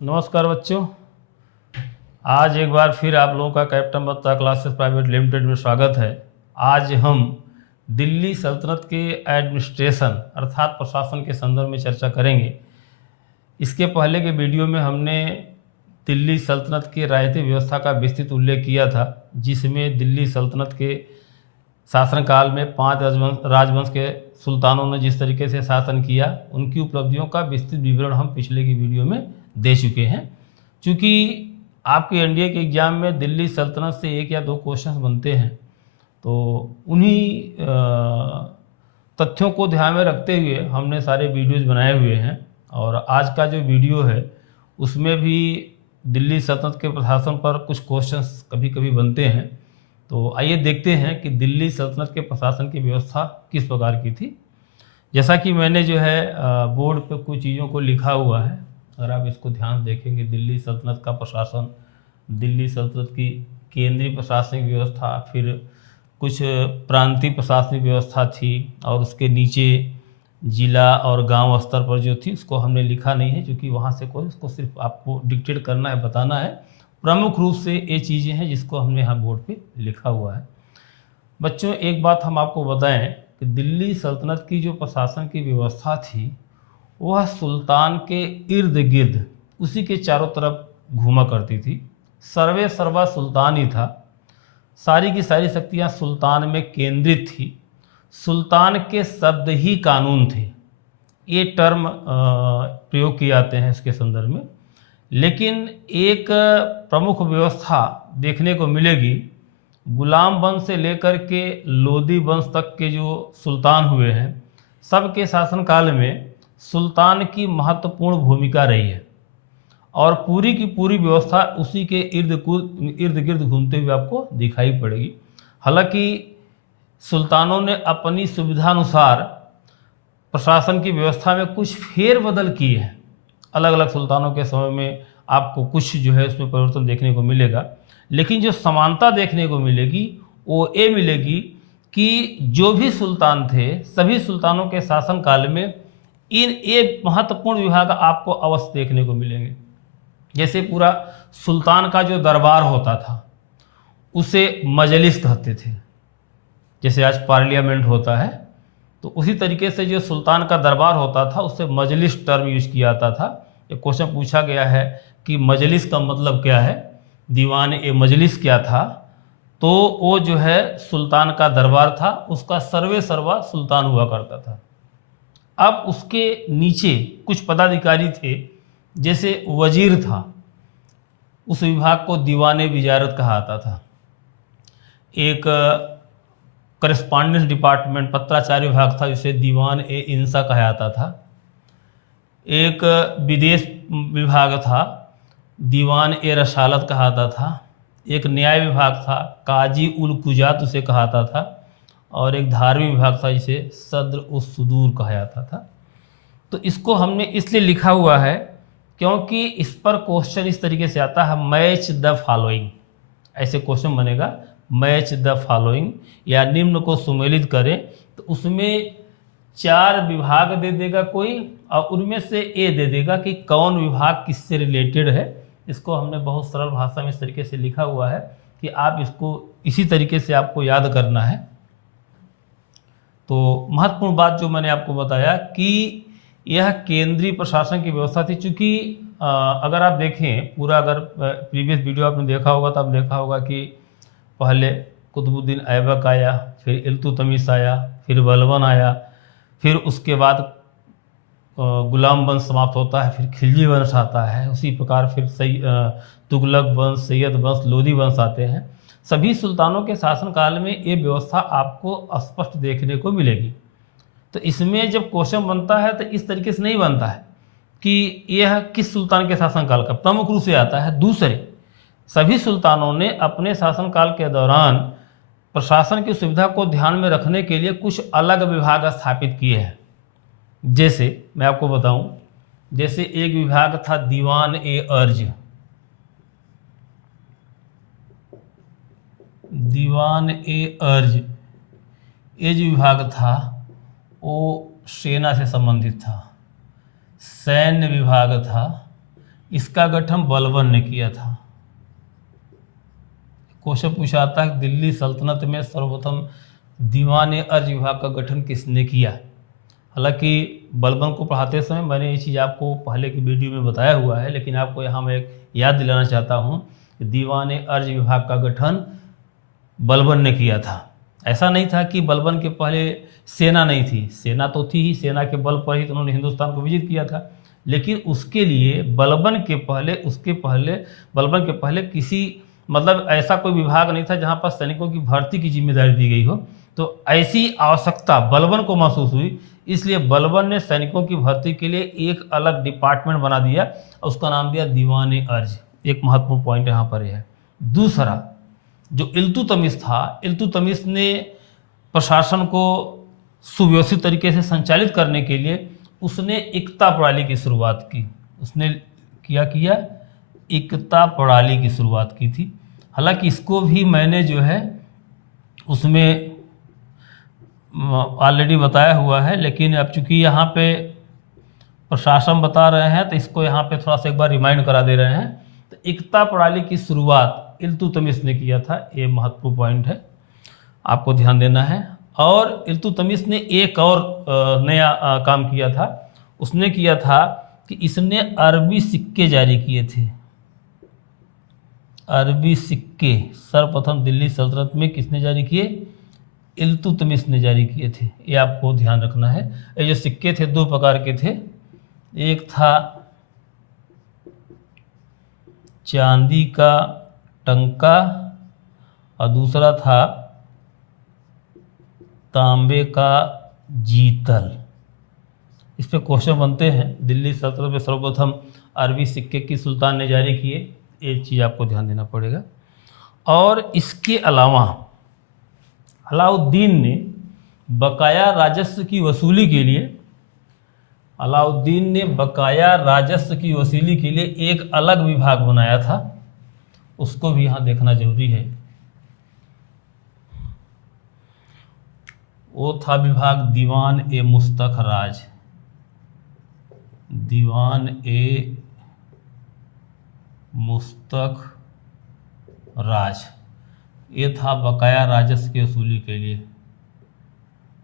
नमस्कार बच्चों। आज एक बार फिर आप लोगों का कैप्टन बत्ता क्लासेस प्राइवेट लिमिटेड में स्वागत है। आज हम दिल्ली सल्तनत के एडमिनिस्ट्रेशन अर्थात प्रशासन के संदर्भ में चर्चा करेंगे। इसके पहले के वीडियो में हमने दिल्ली सल्तनत की राजनीतिक व्यवस्था का विस्तृत उल्लेख किया था, जिसमें दिल्ली सल्तनत के शासनकाल में 5 राजवंश के सुल्तानों ने जिस तरीके से शासन किया, उनकी उपलब्धियों का विस्तृत विवरण हम पिछले की वीडियो में दे चुके हैं। चूँकि आपके एनडीए के एग्ज़ाम में दिल्ली सल्तनत से 1 या 2 क्वेश्चन बनते हैं, तो उन्हीं तथ्यों को ध्यान में रखते हुए हमने सारे वीडियोज़ बनाए हुए हैं। और आज का जो वीडियो है उसमें भी दिल्ली सल्तनत के प्रशासन पर कुछ क्वेश्चंस कभी कभी बनते हैं। तो आइए देखते हैं कि दिल्ली सल्तनत के प्रशासन की व्यवस्था किस प्रकार की थी। जैसा कि मैंने जो है बोर्ड पे कुछ चीज़ों को लिखा हुआ है, अगर आप इसको ध्यान देखेंगे, दिल्ली सल्तनत का प्रशासन, दिल्ली सल्तनत की केंद्रीय प्रशासनिक व्यवस्था, फिर कुछ प्रांतीय प्रशासनिक व्यवस्था थी, और उसके नीचे जिला और गांव स्तर पर जो थी उसको हमने लिखा नहीं है, क्योंकि वहाँ से कोई उसको सिर्फ आपको डिक्टेट करना है, बताना है। प्रमुख रूप से ये चीज़ें हैं जिसको हमने यहाँ बोर्ड पे लिखा हुआ है। बच्चों, एक बात हम आपको बताएं कि दिल्ली सल्तनत की जो प्रशासन की व्यवस्था थी वह सुल्तान के इर्द गिर्द, उसी के चारों तरफ घूमा करती थी। सर्वे सर्वा सुल्तान ही था, सारी की सारी शक्तियाँ सुल्तान में केंद्रित थी, सुल्तान के शब्द ही कानून थे। ये टर्म प्रयोग किए जाते हैं इसके संदर्भ में। लेकिन एक प्रमुख व्यवस्था देखने को मिलेगी, गुलाम वंश से लेकर के लोदी वंश तक के जो सुल्तान हुए हैं, सबके शासनकाल में सुल्तान की महत्वपूर्ण भूमिका रही है, और पूरी की पूरी व्यवस्था उसी के इर्द गिर्द घूमते हुए आपको दिखाई पड़ेगी। हालांकि सुल्तानों ने अपनी सुविधानुसार प्रशासन की व्यवस्था में कुछ फेरबदल किए हैं। अलग अलग सुल्तानों के समय में आपको कुछ जो है उसमें परिवर्तन देखने को मिलेगा, लेकिन जो समानता देखने को मिलेगी वो ये मिलेगी कि जो भी सुल्तान थे, सभी सुल्तानों के शासनकाल में ये महत्वपूर्ण विभाग आपको अवश्य देखने को मिलेंगे। जैसे पूरा सुल्तान का जो दरबार होता था उसे मजलिस कहते थे, जैसे आज पार्लियामेंट होता है, तो उसी तरीके से जो सुल्तान का दरबार होता था उससे मजलिस टर्म यूज किया जाता था। एक क्वेश्चन पूछा गया है कि मजलिस का मतलब क्या है, दीवान ए मजलिस क्या था, तो वो जो है सुल्तान का दरबार था, उसका सर्वे सर्वा सुल्तान हुआ करता था। अब उसके नीचे कुछ पदाधिकारी थे, जैसे वजीर था, उस विभाग को दीवाने विजारत कहा जाता था। एक करस्पॉन्डेंस डिपार्टमेंट पत्राचार विभाग था, जिसे दीवान ए इंसा कहा जाता था। एक विदेश विभाग था, दीवान ए रसालत कहा जाता था। एक न्याय विभाग था, काजी उल कुजात उसे कहा जाता था। और एक धार्मिक विभाग था, जिसे सद्र उस सुदूर कहा जाता था। तो इसको हमने इसलिए लिखा हुआ है क्योंकि इस पर क्वेश्चन इस तरीके से आता है, मैच द फॉलोइंग, ऐसे क्वेश्चन बनेगा, मैच द फॉलोइंग, या निम्न को सुमेलित करें। तो उसमें 4 विभाग दे देगा कोई, और उनमें से ए दे देगा कि कौन विभाग किससे रिलेटेड है। इसको हमने बहुत सरल भाषा में इस तरीके से लिखा हुआ है कि आप इसको इसी तरीके से आपको याद करना है। तो महत्वपूर्ण बात जो मैंने आपको बताया कि यह केंद्रीय प्रशासन की व्यवस्था थी। चूँकि अगर आप देखें पूरा, अगर प्रीवियस वीडियो आपने देखा होगा तो आप देखा होगा कि पहले कुतुबुद्दीन ऐबक आया, फिर इल्तुतमिश आया, फिर बलबन आया, फिर उसके बाद गुलाम वंश समाप्त होता है, फिर खिलजी वंश आता है। उसी प्रकार फिर तुगलक वंश, सैयद वंश, लोदी वंश आते हैं। सभी सुल्तानों के शासनकाल में ये व्यवस्था आपको स्पष्ट देखने को मिलेगी। तो इसमें जब क्वेश्चन बनता है तो इस तरीके से नहीं बनता है कि यह किस सुल्तान के शासनकाल का, प्रमुख रूप से आता है दूसरे। सभी सुल्तानों ने अपने शासनकाल के दौरान प्रशासन की सुविधा को ध्यान में रखने के लिए कुछ अलग विभाग स्थापित किए हैं। जैसे मैं आपको बताऊं, जैसे एक विभाग था दीवान ए अर्ज। दीवान ए अर्ज ये जो विभाग था वो सेना से संबंधित था, सैन्य विभाग था, इसका गठन बलबन ने किया था। क्वेश्चन पूछा था कि दिल्ली सल्तनत में सर्वप्रथम दीवान अर्ज विभाग का गठन किसने किया। हालांकि बलबन को पढ़ाते समय मैंने ये चीज़ आपको पहले की वीडियो में बताया हुआ है, लेकिन आपको यहाँ मैं याद दिलाना चाहता हूँ कि दीवान अर्ज विभाग का गठन बलबन ने किया था। ऐसा नहीं था कि बलबन के पहले सेना नहीं थी, सेना तो थी ही, सेना के बल पर ही तो उन्होंने हिंदुस्तान को विजित किया था, लेकिन उसके लिए बलबन के पहले किसी मतलब ऐसा कोई विभाग नहीं था जहाँ पर सैनिकों की भर्ती की जिम्मेदारी दी गई हो। तो ऐसी आवश्यकता बलबन को महसूस हुई, इसलिए बलबन ने सैनिकों की भर्ती के लिए एक अलग डिपार्टमेंट बना दिया और उसका नाम दिया दीवान अर्ज। एक महत्वपूर्ण पॉइंट यहाँ पर यह है। दूसरा, जो इल्तुतमिश था, इल्तुतमिश ने प्रशासन को सुव्यवस्थित तरीके से संचालित करने के लिए उसने एकता प्रणाली की शुरुआत की। उसने क्या किया? एकता प्रणाली की शुरुआत की थी। हालांकि इसको भी मैंने जो है उसमें ऑलरेडी बताया हुआ है, लेकिन अब चूंकि यहाँ पे प्रशासन बता रहे हैं तो इसको यहाँ पे थोड़ा सा एक बार रिमाइंड करा दे रहे हैं। तो एकता प्रणाली की शुरुआत इल्तुतमिश ने किया था, ये महत्वपूर्ण पॉइंट है, आपको ध्यान देना है। और इल्तुतमिश ने एक और नया काम किया था। उसने किया था कि इसने अरबी सिक्के जारी किए थे। अरबी सिक्के सर्वप्रथम दिल्ली सल्तनत में किसने जारी किए? इल्तुतमिश ने जारी किए थे। ये आपको ध्यान रखना है। ये जो सिक्के थे दो प्रकार के थे, एक था चांदी का टंका और दूसरा था तांबे का जीतल। इस पे क्वेश्चन बनते हैं। दिल्ली सल्तनत में सर्वप्रथम अरबी सिक्के की सुल्तान ने जारी किए, एक चीज़ आपको ध्यान देना पड़ेगा। और इसके अलावा अलाउद्दीन ने बकाया राजस्व की वसूली के लिए एक अलग विभाग बनाया था, उसको भी यहाँ देखना जरूरी है। वो था विभाग दीवान ए मुस्तख राज। दीवान ए मुस्तख राज, ये था बकाया राजस्व की वसूली के लिए।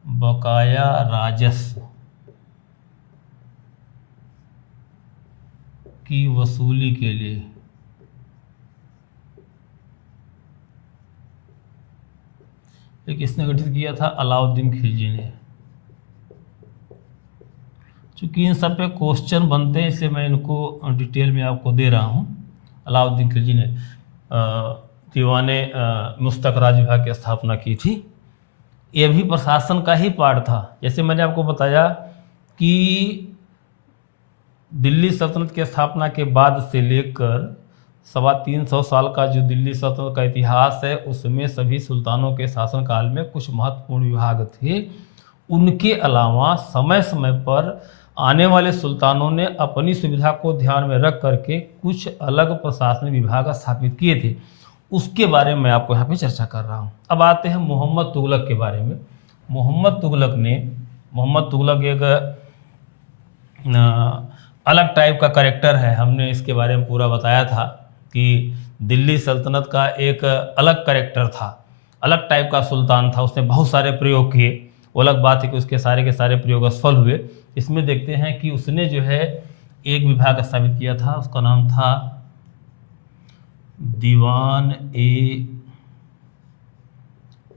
बकाया राजस्व की वसूली के लिए ये किसने गठित किया था? अलाउद्दीन खिलजी ने। चूंकि इन सब पे क्वेश्चन बनते हैं इसलिए मैं इनको डिटेल में आपको दे रहा हूँ। अलाउद्दीन खिलजी ने दीवान मुस्तख राज विभाग की स्थापना की थी। यह भी प्रशासन का ही पार्ट था। जैसे मैंने आपको बताया कि दिल्ली सल्तनत की स्थापना के बाद से लेकर 350 साल का जो दिल्ली सल्तनत का इतिहास है, उसमें सभी सुल्तानों के शासनकाल में कुछ महत्वपूर्ण विभाग थे। उनके अलावा समय समय पर आने वाले सुल्तानों ने अपनी सुविधा को ध्यान में रख करके कुछ अलग प्रशासनिक विभाग स्थापित किए थे। उसके बारे में आपको यहाँ पे चर्चा कर रहा हूँ। अब आते हैं मोहम्मद तुगलक के बारे में। मोहम्मद तुगलक एक अलग टाइप का कैरेक्टर है। हमने इसके बारे में पूरा बताया था कि दिल्ली सल्तनत का एक अलग कैरेक्टर था, अलग टाइप का सुल्तान था। उसने बहुत सारे प्रयोग किए। वो अलग बात है कि उसके सारे के सारे प्रयोग असफल हुए। इसमें देखते हैं कि उसने जो है एक विभाग स्थापित किया था, उसका नाम था दीवान ए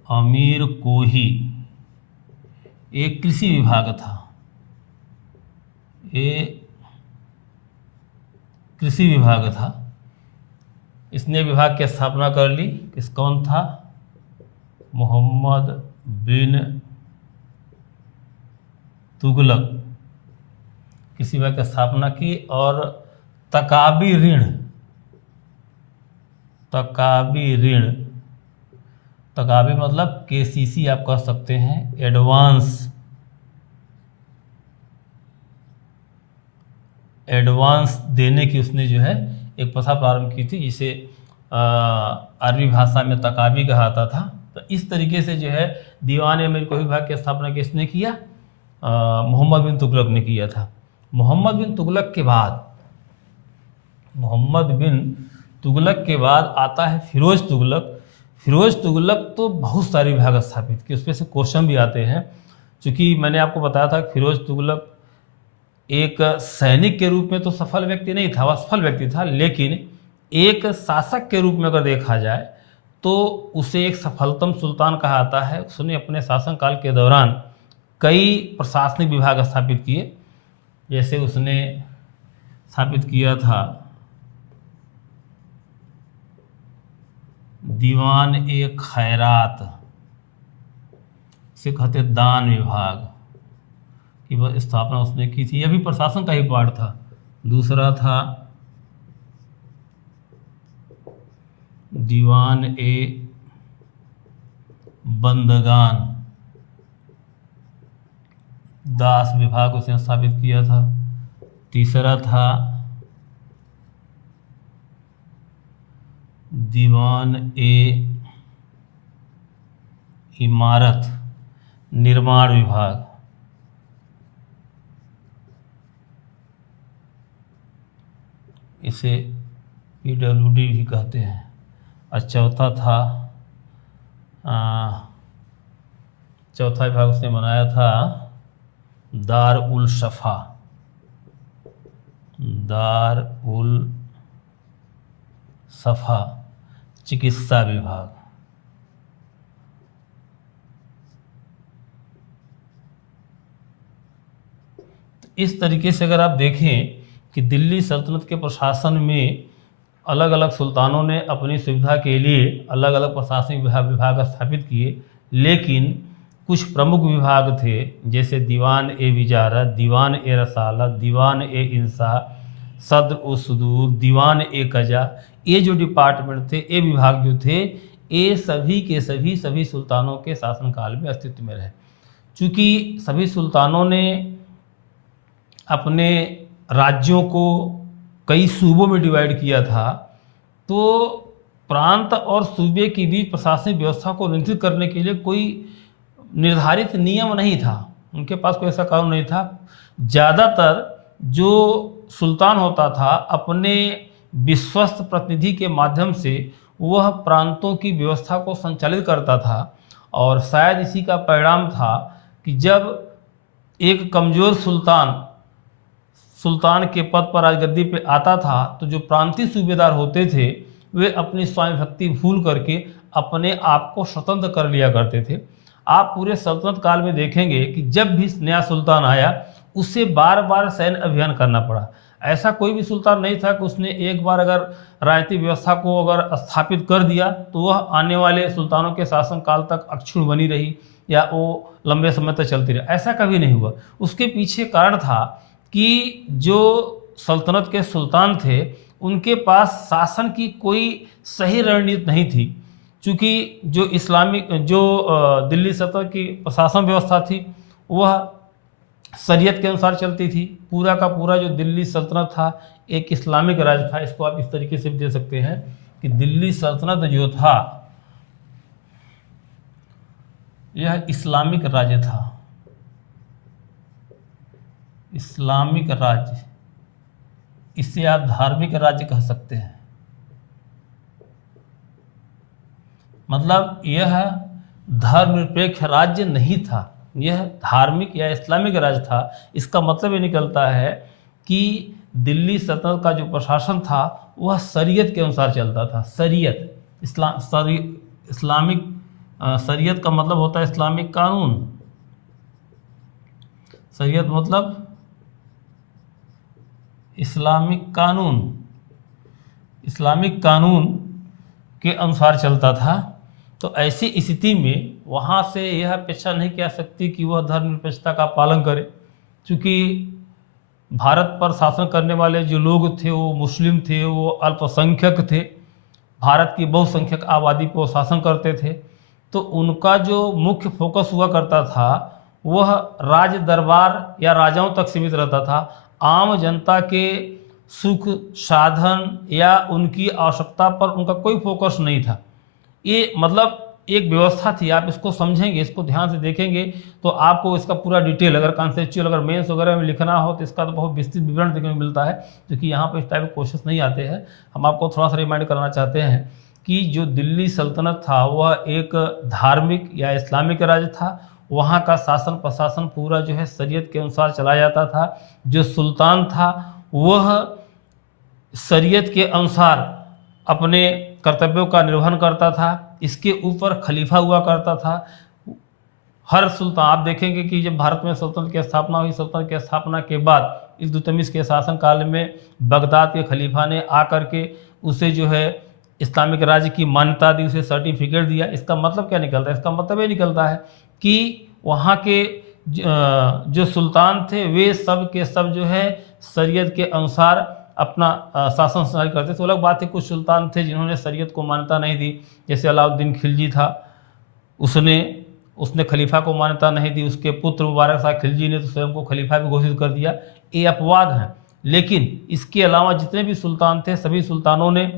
अमीर कोही। एक कृषि विभाग था, कृषि विभाग था। इसने विभाग की स्थापना कर ली। कौन था? मोहम्मद बिन तुगलक। कृषि विभाग की स्थापना की और तकाबी मतलब केसीसी आप कह सकते हैं, एडवांस देने की उसने जो है एक प्रथा प्रारंभ की थी, जिसे अरबी भाषा में तकाबी कहा था। तो इस तरीके से जो है दीवान ए अमीर कोही विभाग की स्थापना किसने किया? मोहम्मद बिन तुगलक ने किया था। मोहम्मद बिन तुगलक के बाद मोहम्मद बिन तुगलक के बाद आता है फिरोज तुगलक। फिरोज तुगलक तो बहुत सारे विभाग स्थापित किए, उसमें से क्वेश्चन भी आते हैं। चूँकि मैंने आपको बताया था कि फिरोज तुगलक एक सैनिक के रूप में तो सफल व्यक्ति नहीं था, वह सफल व्यक्ति था, लेकिन एक शासक के रूप में अगर देखा जाए तो उसे एक सफलतम सुल्तान कहा जाता है। उसने अपने शासनकाल के दौरान कई प्रशासनिक विभाग स्थापित किए। जैसे उसने स्थापित किया था दीवान ए खैरात, इसे कहते दान विभाग की वह स्थापना उसने की थी, यह भी प्रशासन का ही पार्ट था। दूसरा था दीवान ए बंदगान, दास विभाग उसने स्थापित किया था। तीसरा था दीवान ए इमारत, निर्माण विभाग, इसे PWD भी कहते हैं। और चौथा विभाग उसने बनाया था दार उल शफा, दार उल सफा चिकित्सा विभाग। इस तरीके से अगर आप देखें कि दिल्ली सल्तनत के प्रशासन में अलग अलग सुल्तानों ने अपनी सुविधा के लिए अलग अलग प्रशासनिक विभाग स्थापित किए, लेकिन कुछ प्रमुख विभाग थे जैसे दीवान ए विजारत, दीवान ए रसालत, दीवान ए इंसा, सद्र उ सुदूर, दीवान ए कजा। ये जो डिपार्टमेंट थे, ये विभाग जो थे, ये सभी के सभी सुल्तानों के शासनकाल में अस्तित्व में रहे। चूँकि सभी सुल्तानों ने अपने राज्यों को कई सूबों में डिवाइड किया था, तो प्रांत और सूबे के बीच प्रशासनिक व्यवस्था को नियंत्रित करने के लिए कोई निर्धारित नियम नहीं था, उनके पास कोई ऐसा कानून नहीं था। ज़्यादातर जो सुल्तान होता था अपने विश्वस्त प्रतिनिधि के माध्यम से वह प्रांतों की व्यवस्था को संचालित करता था, और शायद इसी का परिणाम था कि जब एक कमज़ोर सुल्तान के पद पर राजगद्दी पे आता था तो जो प्रांतीय सूबेदार होते थे वे अपनी स्वामी भक्ति भूल करके अपने आप को स्वतंत्र कर लिया करते थे। आप पूरे सल्तनत काल में देखेंगे कि जब भी नया सुल्तान आया उसे बार बार सैन्य अभियान करना पड़ा। ऐसा कोई भी सुल्तान नहीं था कि उसने एक बार अगर राजनीतिक व्यवस्था को अगर स्थापित कर दिया तो वह आने वाले सुल्तानों के शासनकाल तक अक्षुण्ण बनी रही या वो लंबे समय तक चलती रही, ऐसा कभी नहीं हुआ। उसके पीछे कारण था कि जो सल्तनत के सुल्तान थे उनके पास शासन की कोई सही रणनीति नहीं थी। चूँकि जो दिल्ली सल्तनत की प्रशासन व्यवस्था थी वह शरीयत के अनुसार चलती थी। पूरा का पूरा जो दिल्ली सल्तनत था एक इस्लामिक राज्य था। इसको आप इस तरीके से भी दे सकते हैं कि दिल्ली सल्तनत जो था यह इस्लामिक राज्य था, इस्लामिक राज्य। इसे आप धार्मिक राज्य कह सकते हैं। मतलब यह धर्मनिरपेक्ष राज्य नहीं था, यह धार्मिक या इस्लामिक राज्य था। इसका मतलब ये निकलता है कि दिल्ली सल्तनत का जो प्रशासन था वह शरीयत के अनुसार चलता था। इस्लामिक शरीयत का मतलब होता है इस्लामिक कानून। शरीयत मतलब इस्लामिक कानून, इस्लामिक कानून के अनुसार चलता था। तो ऐसी स्थिति में वहाँ से यह अपेक्षा नहीं की जा सकती कि वह धर्मनिरपेक्षता का पालन करे, क्योंकि भारत पर शासन करने वाले जो लोग थे वो मुस्लिम थे, वो अल्पसंख्यक थे। भारत की बहुसंख्यक आबादी पर शासन करते थे, तो उनका जो मुख्य फोकस हुआ करता था वह राज दरबार या राजाओं तक सीमित रहता था। आम जनता के सुख साधन या उनकी आवश्यकता पर उनका कोई फोकस नहीं था। ये मतलब एक व्यवस्था थी। आप इसको समझेंगे, इसको ध्यान से देखेंगे तो आपको इसका पूरा डिटेल, अगर कॉन्सेप्चुअल, अगर मेंस वगैरह में लिखना हो तो इसका तो बहुत विस्तृत विवरण देखने को मिलता है, क्योंकि यहाँ पर इस टाइप के क्वेश्चन नहीं आते हैं। हम आपको थोड़ा सा रिमाइंड करना चाहते हैं कि जो दिल्ली सल्तनत था वह एक धार्मिक या इस्लामिक राज्य था। वहाँ का शासन प्रशासन पूरा जो है शरीयत के अनुसार चलाया जाता था। जो सुल्तान था वह शरीयत के अनुसार अपने कर्तव्यों का निर्वहन करता था। इसके ऊपर खलीफा हुआ करता था। हर सुल्तान, आप देखेंगे कि जब भारत में सल्तनत की स्थापना हुई, सल्तनत की स्थापना के बाद इल्तुतमिश के शासनकाल में बगदाद के खलीफा ने आकर के उसे जो है इस्लामिक राज्य की मान्यता दी, उसे सर्टिफिकेट दिया। इसका मतलब क्या निकलता है? इसका मतलब ये निकलता है कि वहाँ के जो सुल्तान थे वे सब के सब जो है शरीयत के अनुसार अपना शासन संचालित करते थे। तो अलग बात है, कुछ सुल्तान थे जिन्होंने शरीयत को मान्यता नहीं दी, जैसे अलाउद्दीन खिलजी था, उसने खलीफा को मान्यता नहीं दी। उसके पुत्र मुबारक शाह खिलजी ने तो स्वयं को खलीफा भी घोषित कर दिया। ये अपवाद हैं, लेकिन इसके अलावा जितने भी सुल्तान थे सभी सुल्तानों ने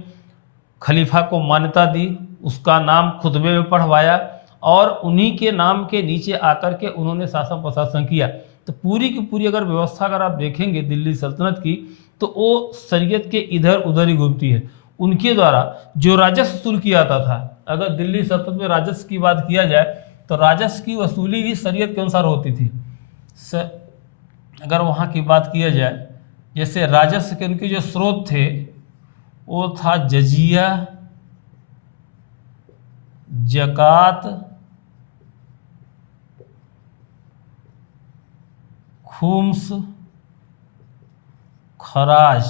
खलीफा को मान्यता दी, उसका नाम खुतबे में पढ़वाया और उन्हीं के नाम के नीचे आकर के उन्होंने शासन प्रशासन किया। तो पूरी की पूरी अगर व्यवस्था अगर आप देखेंगे दिल्ली सल्तनत की, तो वो शरीयत के इधर उधर ही घूमती है। उनके द्वारा जो राजस्व वसूल किया जाता था, अगर दिल्ली सल्तनत में राजस्व की बात किया जाए तो राजस्व की वसूली भी शरीयत के अनुसार होती थी। अगर वहाँ की बात किया जाए, जैसे राजस्व के उनके जो स्रोत थे वो था जजिया, जकात, खुम्स, खराज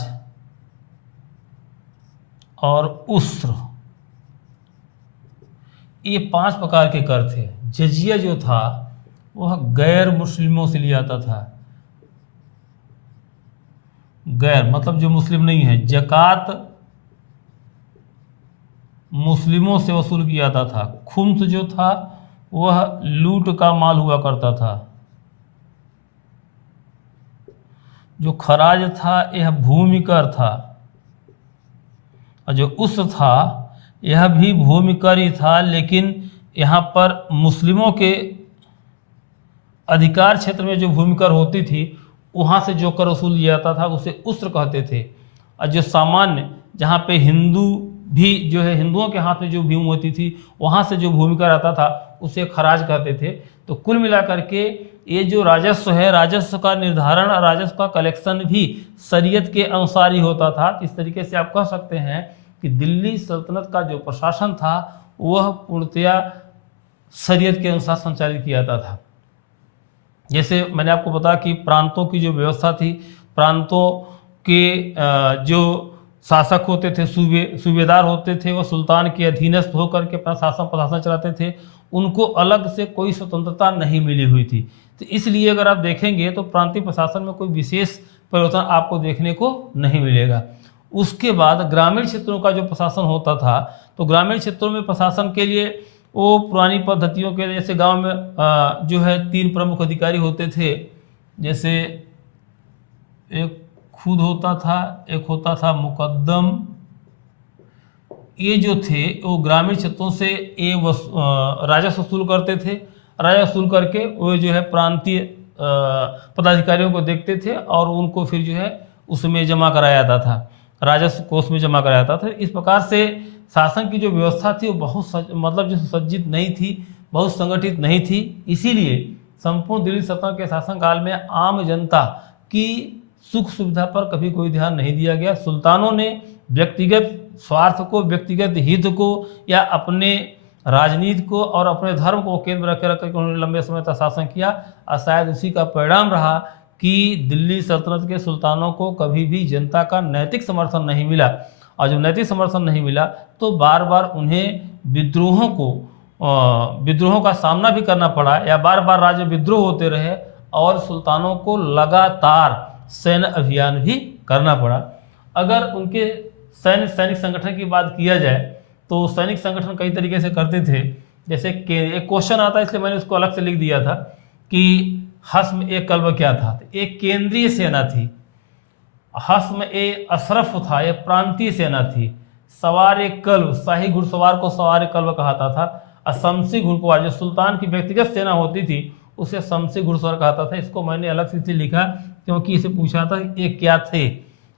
और उस्र। ये 5 प्रकार के कर थे। जजिया जो था वह गैर मुस्लिमों से लिया जाता था। गैर मतलब जो मुस्लिम नहीं है। जकात मुस्लिमों से वसूल किया जाता था। खुम्स जो था वह लूट का माल हुआ करता था। जो खराज था यह भूमि कर था, और जो उस था यह भी भूमि कर ही था, लेकिन यहाँ पर मुस्लिमों के अधिकार क्षेत्र में जो भूमि कर होती थी वहाँ से जो कर वसूल किया जाता था उसे उस्र कहते थे। और जो सामान्य जहाँ पे हिंदू भी जो है, हिंदुओं के हाथ में जो भूमि होती थी वहाँ से जो भूमि कर आता था उसे खराज कहते थे। तो कुल मिलाकर के ये जो राजस्व है, राजस्व का निर्धारण और राजस्व का कलेक्शन भी शरीयत के अनुसार ही होता था। इस तरीके से आप कह सकते हैं कि दिल्ली सल्तनत का जो प्रशासन था वह पूर्णतया शरीयत के अनुसार संचालित किया जाता था। जैसे मैंने आपको बताया कि प्रांतों की जो व्यवस्था थी, प्रांतों के जो शासक होते थे, सूबेदार होते थे, वो सुल्तान के अधीनस्थ होकर के अपना शासन प्रशासन चलाते थे। उनको अलग से कोई स्वतंत्रता नहीं मिली हुई थी। तो इसलिए अगर आप देखेंगे तो प्रांतीय प्रशासन में कोई विशेष परिवर्तन आपको देखने को नहीं मिलेगा। उसके बाद ग्रामीण क्षेत्रों का जो प्रशासन होता था, तो ग्रामीण क्षेत्रों में प्रशासन के लिए वो पुरानी पद्धतियों के, जैसे गांव में जो है 3 प्रमुख अधिकारी होते थे। जैसे एक खुद होता था, एक होता था मुकद्दम। ये जो थे वो ग्रामीण क्षेत्रों से ये राजस्व वसूल करते थे। राजस्व वसूल करके वो जो है प्रांतीय पदाधिकारियों को देखते थे और उनको फिर जो है उसमें जमा कराया जाता था, राजस्व कोष में जमा कराया जाता था। इस प्रकार से शासन की जो व्यवस्था थी वो बहुत मतलब जो सुसज्जित नहीं थी, बहुत संगठित नहीं थी। इसीलिए संपूर्ण दिल्ली सल्तनत के शासनकाल में आम जनता की सुख सुविधा पर कभी कोई ध्यान नहीं दिया गया। सुल्तानों ने व्यक्तिगत स्वार्थ को, व्यक्तिगत हित को या अपने राजनीति को और अपने धर्म को केंद्र रख कर उन्होंने लंबे समय तक शासन किया। और शायद उसी का परिणाम रहा कि दिल्ली सल्तनत के सुल्तानों को कभी भी जनता का नैतिक समर्थन नहीं मिला। और जब नैतिक समर्थन नहीं मिला तो बार बार उन्हें विद्रोहों का सामना भी करना पड़ा, या बार बार राज्य विद्रोह होते रहे और सुल्तानों को लगातार सैन्य अभियान भी करना पड़ा। अगर उनके सैनिक संगठन की बात किया जाए तो सैनिक संगठन कई तरीके से करते थे। जैसे एक क्वेश्चन आता है इसलिए मैंने उसको अलग से लिख दिया था कि हस्म ए कल्ब क्या था। तो एक केंद्रीय सेना थी, हस्म ए अशरफ था, यह प्रांतीय सेना थी। सवार ए कल्ब, शाही घुड़सवार को सवार ए कल्ब कहा था। शमसी घुड़सवार, जो सुल्तान की व्यक्तिगत सेना होती थी उसे शमसी घुड़सवार कहता था। इसको मैंने अलग से इसलिए लिखा क्योंकि इसे पूछा था ये क्या थे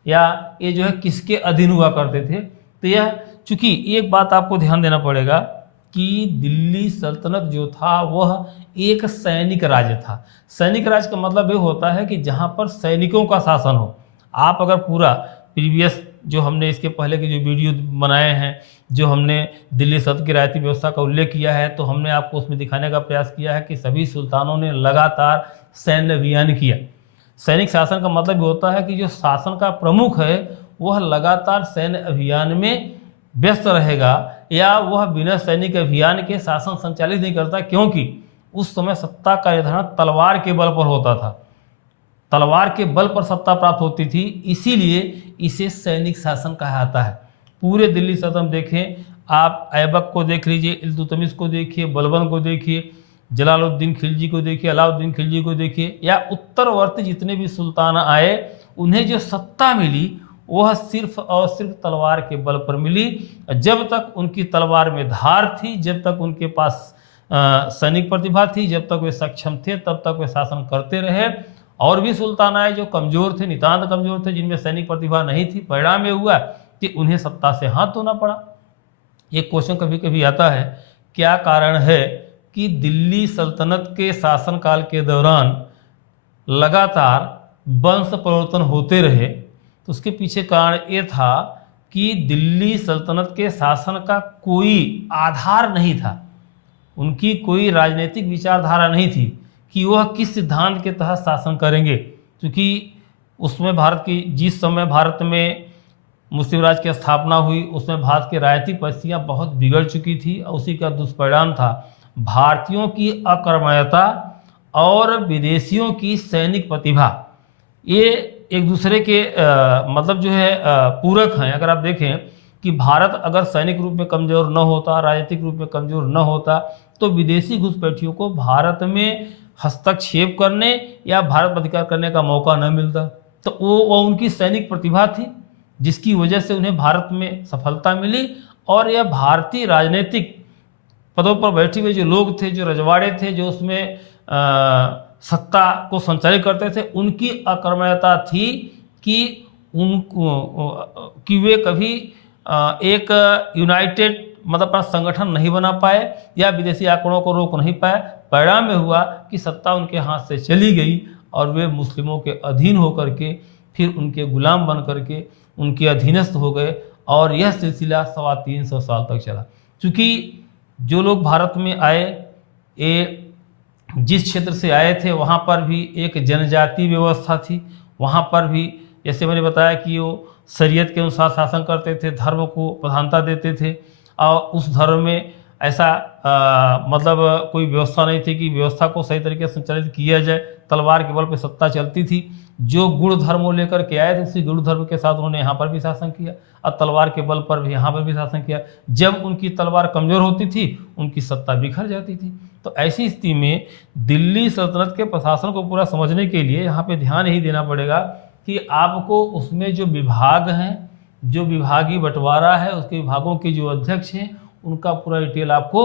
या ये जो है किसके अधीन हुआ करते थे। तो यह, चूंकि एक बात आपको ध्यान देना पड़ेगा कि दिल्ली सल्तनत जो था वह एक सैनिक राज्य था। सैनिक राज्य का मतलब ये होता है कि जहाँ पर सैनिकों का शासन हो। आप अगर पूरा प्रीवियस जो हमने इसके पहले के जो वीडियो बनाए हैं, जो हमने दिल्ली सल्तनत की राजनीतिक व्यवस्था का उल्लेख किया है, तो हमने आपको उसमें दिखाने का प्रयास किया है कि सभी सुल्तानों ने लगातार सैन्य अभियान किया। सैनिक शासन का मतलब ये होता है कि जो शासन का प्रमुख है वह लगातार सैन्य अभियान में व्यस्त रहेगा या वह बिना सैनिक अभियान के शासन संचालित नहीं करता, क्योंकि उस समय सत्ता का निर्धारण तलवार के बल पर होता था। तलवार के बल पर सत्ता प्राप्त होती थी, इसीलिए इसे सैनिक शासन कहा जाता है। पूरे दिल्ली सल्तनत देखें, आप ऐबक को देख लीजिए, इल्तुतमिश को देखिए, बलबन को देखिए, जलालुद्दीन खिलजी को देखिए, अलाउद्दीन खिलजी को देखिए, या उत्तरवर्ती जितने भी सुल्तान आए उन्हें जो सत्ता मिली वह सिर्फ और सिर्फ तलवार के बल पर मिली। जब तक उनकी तलवार में धार थी, जब तक उनके पास सैनिक प्रतिभा थी, जब तक वे सक्षम थे, तब तक वे शासन करते रहे। और भी सुल्तान आए जो कमज़ोर थे, नितांत कमज़ोर थे, जिनमें सैनिक प्रतिभा नहीं थी। परिणाम ये हुआ कि उन्हें सत्ता से हाथ धोना पड़ा। ये क्वेश्चन कभी कभी आता है, क्या कारण है कि दिल्ली सल्तनत के शासनकाल के दौरान लगातार वंश परिवर्तन होते रहे? तो उसके पीछे कारण ये था कि दिल्ली सल्तनत के शासन का कोई आधार नहीं था, उनकी कोई राजनीतिक विचारधारा नहीं थी कि वह किस सिद्धांत के तहत शासन करेंगे। क्योंकि उसमें जिस समय भारत में मुस्लिम राज की स्थापना हुई, उसमें भारत की राजनीतिक परिस्थितियाँ बहुत बिगड़ चुकी थी और उसी का दुष्परिणाम था भारतीयों की अकर्मण्यता और विदेशियों की सैनिक प्रतिभा। ये एक दूसरे के मतलब जो है पूरक हैं। अगर आप देखें कि भारत अगर सैनिक रूप में कमज़ोर न होता, राजनीतिक रूप में कमज़ोर न होता, तो विदेशी घुसपैठियों को भारत में हस्तक्षेप करने या भारत पर अधिकार करने का मौका न मिलता। तो वो उनकी सैनिक प्रतिभा थी जिसकी वजह से उन्हें भारत में सफलता मिली। और यह भारतीय राजनीतिक पदों पर बैठे हुए जो लोग थे, जो रजवाड़े थे, जो उसमें सत्ता को संचालित करते थे, उनकी अकर्मण्यता थी कि वे कभी एक यूनाइटेड मतलब अपना संगठन नहीं बना पाए या विदेशी आक्रमणों को रोक नहीं पाए। परिणाम में हुआ कि सत्ता उनके हाथ से चली गई और वे मुस्लिमों के अधीन होकर के फिर उनके गुलाम बन करके उनके अधीनस्थ हो गए। और यह सिलसिला 350 साल तक चला। चूँकि जो लोग भारत में आए, ये जिस क्षेत्र से आए थे वहाँ पर भी एक जनजाति व्यवस्था थी। वहाँ पर भी जैसे मैंने बताया कि वो शरीयत के अनुसार शासन करते थे, धर्म को प्रधानता देते थे और उस धर्म में ऐसा मतलब कोई व्यवस्था नहीं थी कि व्यवस्था को सही तरीके से संचालित किया जाए। तलवार के बल पर सत्ता चलती थी। जो गुण धर्म को लेकर के आए थे उसी गुण धर्म के साथ उन्होंने यहाँ पर भी शासन किया और तलवार के बल पर भी यहाँ पर भी शासन किया। जब उनकी तलवार कमज़ोर होती थी उनकी सत्ता बिखर जाती थी। तो ऐसी स्थिति में दिल्ली सल्तनत के प्रशासन को पूरा समझने के लिए यहाँ पे ध्यान ही देना पड़ेगा कि आपको उसमें जो विभाग हैं, जो विभागीय बंटवारा है, उसके विभागों के जो अध्यक्ष हैं, उनका पूरा डिटेल आपको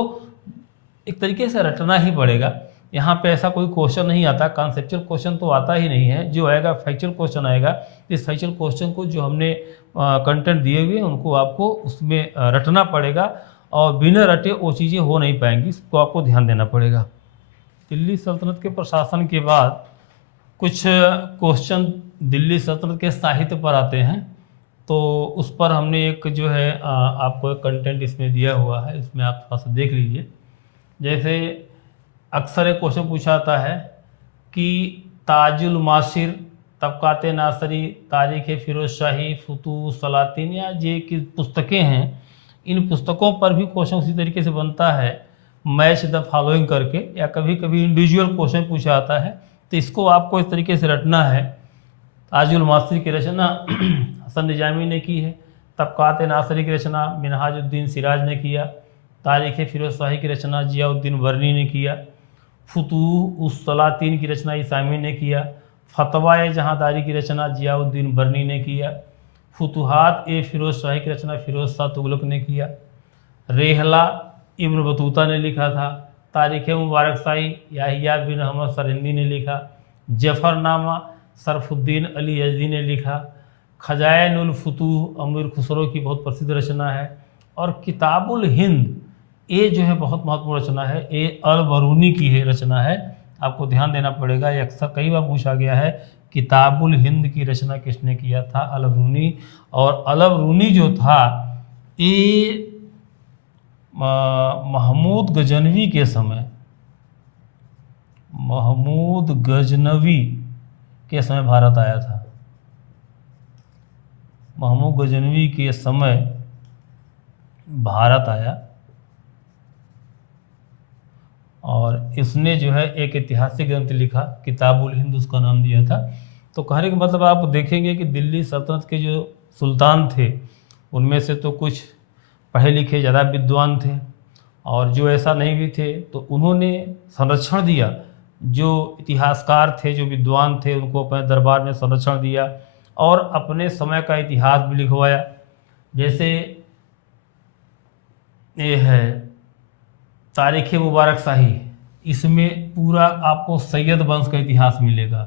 एक तरीके से रटना ही पड़ेगा। यहाँ पे ऐसा कोई क्वेश्चन नहीं आता, कॉन्सेप्चुअल क्वेश्चन तो आता ही नहीं है। जो आएगा फैक्चुअल क्वेश्चन आएगा। इस फैक्चुअल क्वेश्चन को जो हमने कंटेंट दिए हुए हैं उनको आपको उसमें रटना पड़ेगा और बिना रटे वो चीज़ें हो नहीं पाएंगी। इसको आपको ध्यान देना पड़ेगा। दिल्ली सल्तनत के प्रशासन के बाद कुछ क्वेश्चन दिल्ली सल्तनत के साहित्य पर आते हैं, तो उस पर हमने एक जो है आपको एक कंटेंट इसमें दिया हुआ है, इसमें आप थोड़ा सा देख लीजिए। जैसे अक्सर एक क्वेश्चन पूछा जाता है कि ताजुल मासिर, तबकात नासरी, तारीख़ फ़िरोज़ शाही, फुतूह सलातीन या ये की पुस्तकें हैं, इन पुस्तकों पर भी क्वेश्चन उसी तरीके से बनता है, मैच द फॉलोइंग करके, या कभी कभी इंडिविजुअल क्वेश्चन पूछा जाता है। तो इसको आपको इस तरीके से रटना है। ताजुल मासिर की रचना हसन निजामी ने की है। तबकात नासरी की रचना मिनहाजुद्दीन सिराज ने किया। तारीख़ फ़िरोज़ शाही की रचना जियाउद्दीन वर्नी ने किया। फुतूह उस सलातीन की रचना इसामी ने किया। फतवा जहांदारी की रचना जियाउद्दीन बर्नी ने किया। फुतूहात फ़िरोज़ शाही की रचना फ़िरोज़ शाह तुगलक ने किया। रेहला इब्न बतूता ने लिखा था। तारीख़ मुबारक शाही याहिया बिन अहमद सरहिंदी ने लिखा। जफ़रनामा सरफुद्दीन अली यज़दी ने लिखा। खजाइनुल फुतूह अमीर खुसरो की बहुत प्रसिद्ध रचना है। और किताबुल हिंद ये जो है बहुत महत्वपूर्ण रचना है, ये अल बरूनी की है रचना है। आपको ध्यान देना पड़ेगा, ये अक्सर कई बार पूछा गया है, किताबुल हिंद की रचना किसने किया था? अल बरूनी। और अल बरूनी जो था ये महमूद गजनवी के समय, महमूद गजनवी के समय भारत आया था। महमूद गजनवी के समय भारत आया और इसने जो है एक ऐतिहासिक ग्रंथ लिखा, किताबुल हिंद उसका नाम दिया था। तो कहने का मतलब आप देखेंगे कि दिल्ली सल्तनत के जो सुल्तान थे उनमें से तो कुछ पढ़े लिखे ज़्यादा विद्वान थे और जो ऐसा नहीं भी थे तो उन्होंने संरक्षण दिया। जो इतिहासकार थे, जो विद्वान थे, उनको अपने दरबार में संरक्षण दिया और अपने समय का इतिहास भी लिखवाया। जैसे ये है तारीख़ मुबारक शाही, इसमें पूरा आपको सैयद वंश का इतिहास मिलेगा।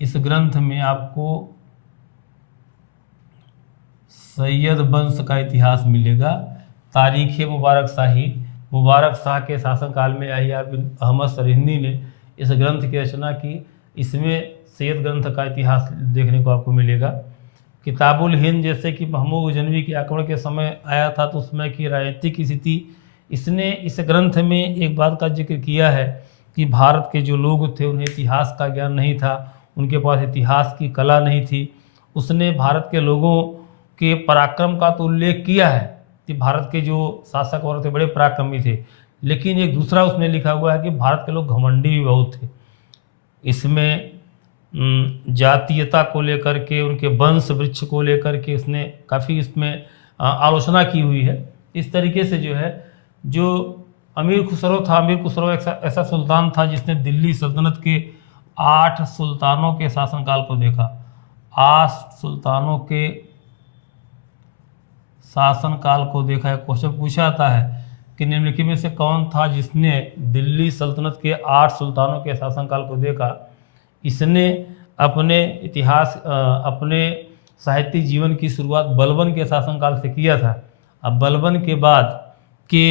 इस ग्रंथ में आपको सैयद वंश का इतिहास मिलेगा। तारीख़ मुबारक शाही, मुबारक शाह के शासनकाल में याहिया बिन अहमद सरहिंदी ने इस ग्रंथ की रचना की। इसमें सैयद ग्रंथ का इतिहास देखने को आपको मिलेगा। किताबुल हिंद जैसे कि महमूद गजनवी के आक्रमण के समय आया था तो उसमें की राजनीतिक स्थिति, इसने इस ग्रंथ में एक बात का जिक्र किया है कि भारत के जो लोग थे उन्हें इतिहास का ज्ञान नहीं था, उनके पास इतिहास की कला नहीं थी। उसने भारत के लोगों के पराक्रम का तो उल्लेख किया है कि भारत के जो शासक वर्ग थे बड़े पराक्रमी थे, लेकिन एक दूसरा उसने लिखा हुआ है कि भारत के लोग घमंडी भी बहुत थे। इसमें जातीयता को लेकर के, उनके वंश वृक्ष को लेकर के उसने काफ़ी इसमें आलोचना की हुई है। इस तरीके से जो है, जो अमीर खुसरो था, अमीर खुसरो ऐसा सुल्तान था जिसने दिल्ली सल्तनत के 8 सुल्तानों के शासनकाल को देखा। 8 सुल्तानों के शासनकाल को देखा है। क्वेश्चन पूछा जाता है कि निम्नलिखित में से कौन था जिसने दिल्ली सल्तनत के 8 सुल्तानों के शासनकाल को देखा? इसने अपने इतिहास, अपने साहित्यिक जीवन की शुरुआत बलबन के शासनकाल से किया था। अब बलबन के बाद के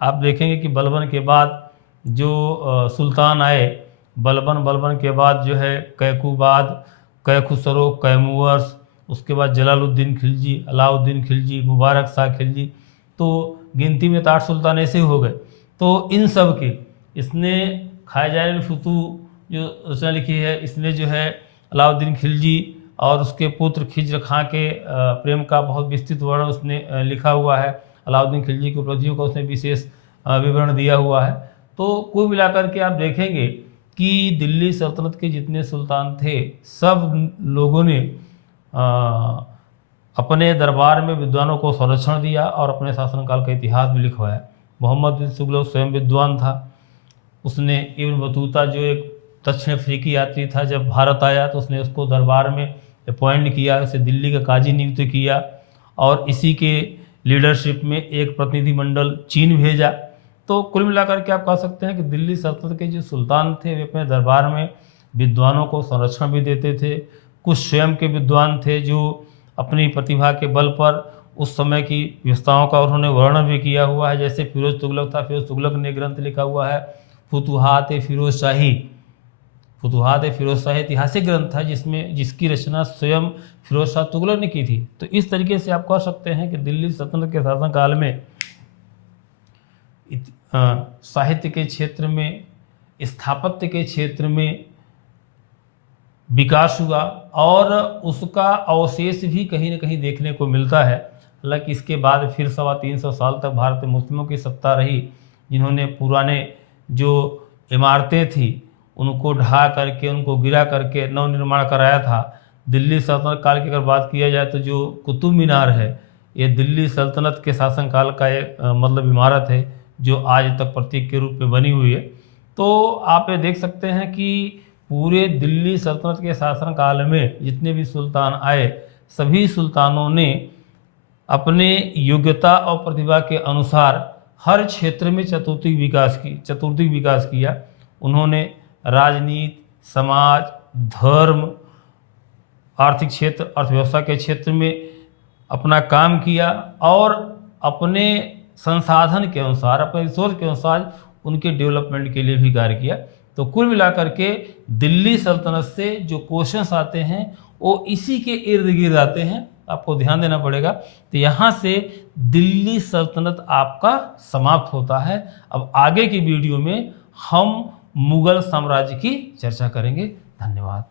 आप देखेंगे कि बलबन के बाद जो सुल्तान आए, बलबन के बाद जो है कैकुबाद, कैखुसरो, कैमुअर्स, उसके बाद जलालुद्दीन खिलजी, अलाउद्दीन खिलजी, मुबारक शाह खिलजी, तो गिनती में तो 8 सुल्तान ऐसे ही हो गए। तो इन सब के इसने खजाइनुल फुतूह जो रचना लिखी है, इसने जो है अलाउद्दीन खिलजी और उसके पुत्र खिज्र खां के प्रेम का बहुत विस्तृत वर्णन उसने लिखा हुआ है। अलाउद्दीन खिलजी की उपलब्धियों का उसने विशेष विवरण दिया हुआ है। तो कुल मिलाकर के आप देखेंगे कि दिल्ली सल्तनत के जितने सुल्तान थे सब लोगों ने अपने दरबार में विद्वानों को संरक्षण दिया और अपने शासनकाल का इतिहास भी लिखवाया। मोहम्मद बिन तुगलक स्वयं विद्वान था। उसने इब्न बतूता जो एक दक्षिण अफ्रीकी यात्री था, जब भारत आया तो उसने उसको दरबार में अपॉइंट किया, उसे दिल्ली का काजी नियुक्त किया और इसी के लीडरशिप में एक प्रतिनिधिमंडल चीन भेजा। तो कुल मिलाकर के आप कह सकते हैं कि दिल्ली सल्तनत के जो सुल्तान थे वे अपने दरबार में विद्वानों को संरक्षण भी देते थे। कुछ स्वयं के विद्वान थे जो अपनी प्रतिभा के बल पर उस समय की व्यवस्थाओं का उन्होंने वर्णन भी किया हुआ है। जैसे फिरोज तुगलक था, फिरोज तुगलक ने ग्रंथ लिखा हुआ है फुतुहात फिरोज शाही। फुतुहात फिरोज शाही ऐतिहासिक ग्रंथ था जिसकी रचना स्वयं फिरोज शाह तुगलक ने की थी। तो इस तरीके से आप कह सकते हैं कि दिल्ली सल्तनत के शासनकाल में साहित्य के क्षेत्र में, स्थापत्य के क्षेत्र में विकास हुआ और उसका अवशेष भी कहीं न कहीं देखने को मिलता है। हालांकि इसके बाद फिर 325 साल तक भारत में मुस्लिमों की सत्ता रही, जिन्होंने पुराने जो इमारतें थी उनको ढहा करके, उनको गिरा करके नवनिर्माण कराया था। दिल्ली सल्तनत काल की अगर बात किया जाए तो जो कुतुब मीनार है ये दिल्ली सल्तनत के शासनकाल का एक मतलब इमारत है जो आज तक प्रतीक के रूप में बनी हुई है। तो आप ये देख सकते हैं कि पूरे दिल्ली सल्तनत के शासनकाल में जितने भी सुल्तान आए, सभी सुल्तानों ने अपने योग्यता और प्रतिभा के अनुसार हर क्षेत्र में चतुर्दिक विकास किया। उन्होंने राजनीति, समाज, धर्म, आर्थिक क्षेत्र, अर्थव्यवस्था के क्षेत्र में अपना काम किया और अपने संसाधन के अनुसार, अपने रिसोर्स के अनुसार उनके डेवलपमेंट के लिए भी कार्य किया। तो कुल मिलाकर के दिल्ली सल्तनत से जो क्वेश्चंस आते हैं वो इसी के इर्द गिर्द आते हैं, आपको ध्यान देना पड़ेगा। तो यहाँ से दिल्ली सल्तनत आपका समाप्त होता है। अब आगे की वीडियो में हम मुगल साम्राज्य की चर्चा करेंगे। धन्यवाद।